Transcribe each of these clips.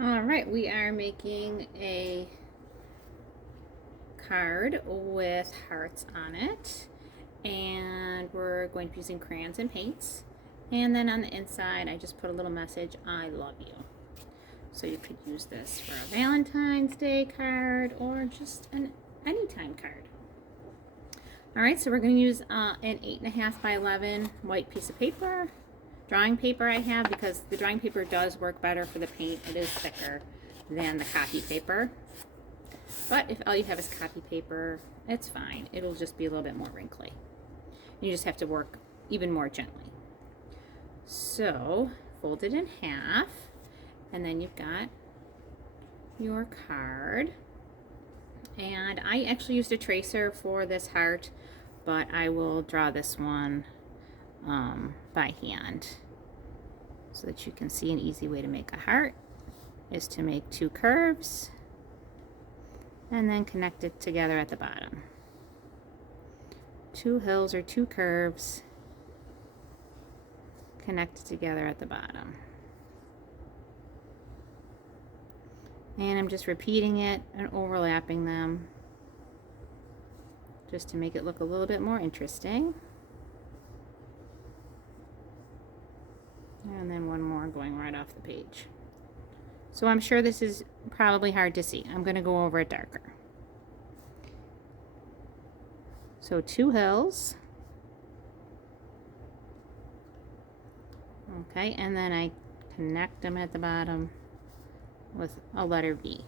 All right, we are making a card with hearts on it, and we're going to be using crayons and paints. And then on the inside, I just put a little message, I love you. So you could use this for a Valentine's Day card or just an anytime card. All right, so we're going to use an 8.5 by 11 white piece of paper. Drawing paper I have because the drawing paper does work better for the paint. It is thicker than the copy paper. But if all you have is copy paper, it's fine. It'll just be a little bit more wrinkly. You just have to work even more gently. So fold it in half, and then you've got your card. And I actually used a tracer for this heart, but I will draw this one by hand so that you can see an easy way to make a heart is to make two curves and then connect it together at the bottom. Two hills or two curves connected together at the bottom. And I'm just repeating it and overlapping them just to make it look a little bit more interesting. And then one more going right off the page. So I'm sure this is probably hard to see. I'm going to go over it darker. So two hills. Okay, and then I connect them at the bottom with a letter V.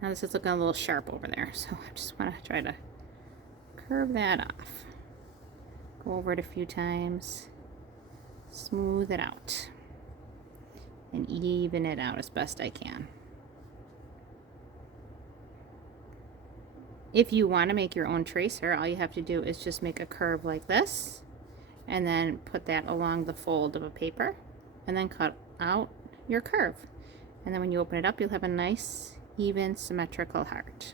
Now this is looking a little sharp over there, so I just want to try to curve that off. Go over it a few times. Smooth it out and even it out as best I can. If you want to make your own tracer, all you have to do is just make a curve like this and then put that along the fold of a paper and then cut out your curve. And then when you open it up, you'll have a nice, even, symmetrical heart.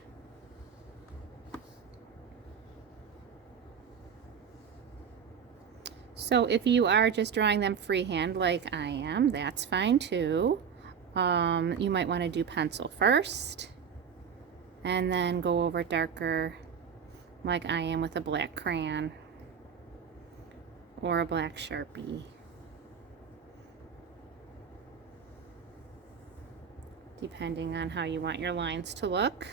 So if you are just drawing them freehand like I am, that's fine too. You might want to do pencil first and then go over darker like I am with a black crayon or a black Sharpie. Depending on how you want your lines to look.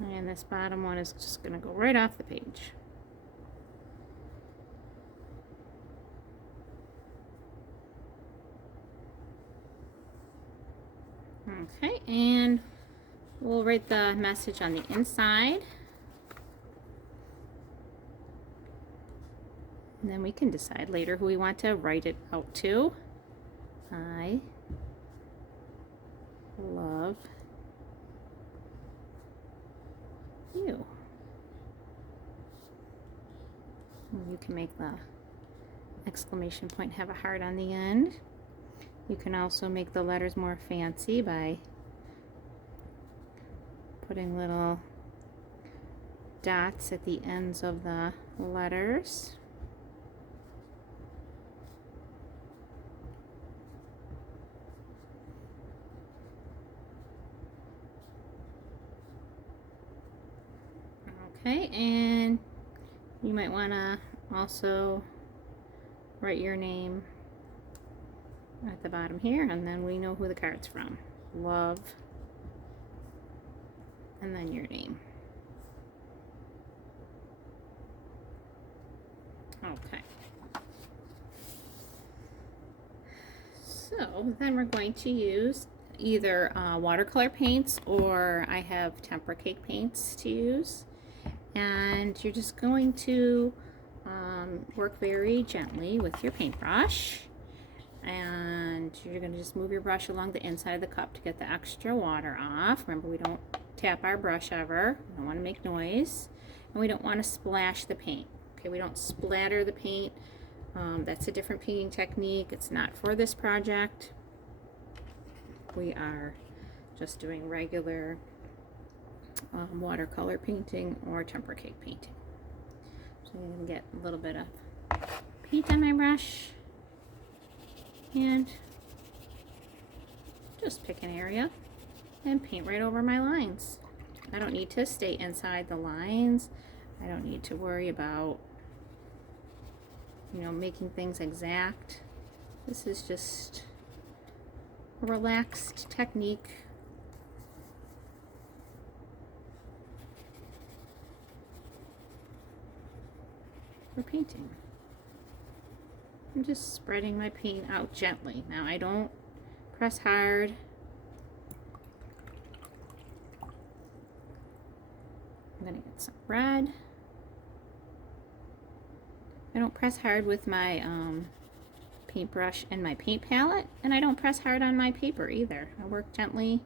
And this bottom one is just going to go right off the page. Okay, and we'll write the message on the inside. And then we can decide later who we want to write it out to. I love you. And you can make the exclamation point have a heart on the end. You can also make the letters more fancy by putting little dots at the ends of the letters. Okay, and you might want to also write your name at the bottom here, and then we know who the card's from. Love, and then your name. Okay. So then we're going to use either watercolor paints, or I have tempera cake paints to use. And you're just going to work very gently with your paintbrush, and you're going to just move your brush along the inside of the cup to get the extra water off. Remember, we don't tap our brush ever. We don't want to make noise, and we don't want to splash the paint. Okay, we don't splatter the paint. That's a different painting technique. It's not for this project. we are just doing regular watercolor painting or tempera cake painting. So I'm going to get a little bit of paint on my brush and just pick an area and paint right over my lines. I don't need to stay inside the lines. I don't need to worry about, you know, making things exact. This is just a relaxed technique. For painting. I'm just spreading my paint out gently. Now I don't press hard. I'm gonna get some red. I don't press hard with my paintbrush and my paint palette, and I don't press hard on my paper either. I work gently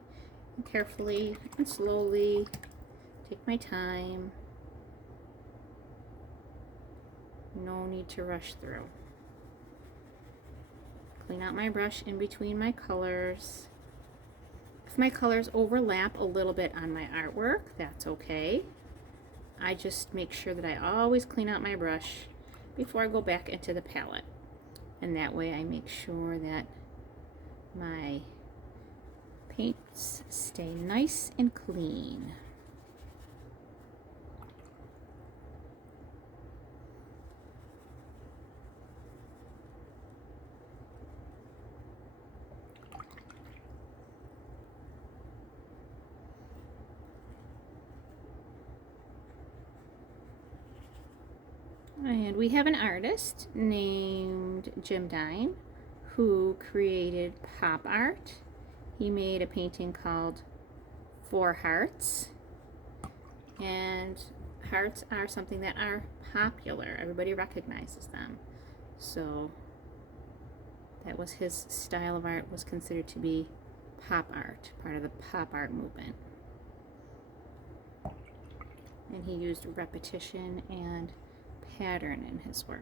and carefully and slowly, take my time. No need to rush through. Clean out my brush in between my colors. If my colors overlap a little bit on my artwork, that's okay. I just make sure that I always clean out my brush before I go back into the palette. And that way I make sure that my paints stay nice and clean. And we have an artist named Jim Dine who created pop art. He made a painting called For Hearts. And hearts are something that are popular. Everybody recognizes them. So that was his style of art, was considered to be pop art, part of the pop art movement. And he used repetition and pattern in his work.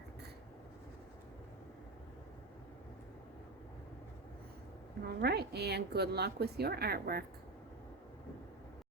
All right, and good luck with your artwork.